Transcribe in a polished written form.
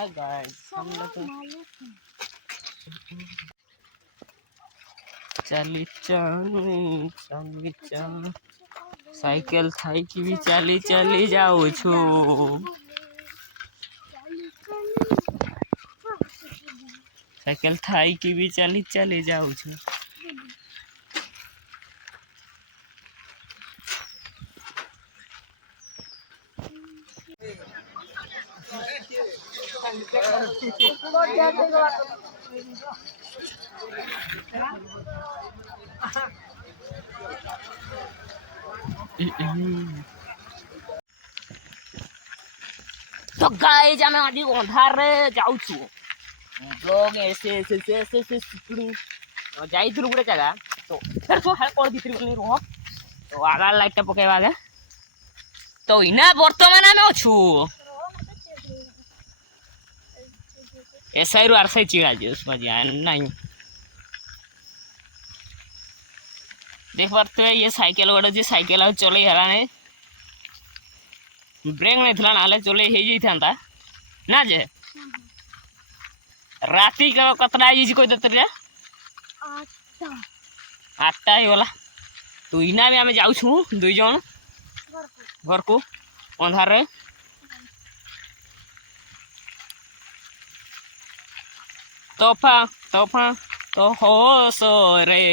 hi guys हम लोग ચાલી ચાલી ચાલી સાયકલ થાકી બી ચાલી ચાલી જાઉં છું સાયકલ થાકી બી ચાલી ચાલી જાઉં છું तो गाइस मैं आज अंधार जाऊँ ब्लॉग ऐसे ऐसे ऐसे ऐसे ऐसे जाइलु गोटे जगह तो फिर तो है कौन भीतर गली रह तो आगा लाइट पकेवा आगे तो इना वर्तमान में अच्छू एसआई रु आरसाई चिड़ा जी उसमें नहीं देख पारते ये साइकिल गोटे जी साइकिल चले हला नहीं ब्रेक नहीं था ना चले था ना जे राति कतटा जी कोई देते रे 8टा ही गला तो इना भी आम जाऊँ 2 जन घर को अंधार तोफा तोफा तो हो सो रे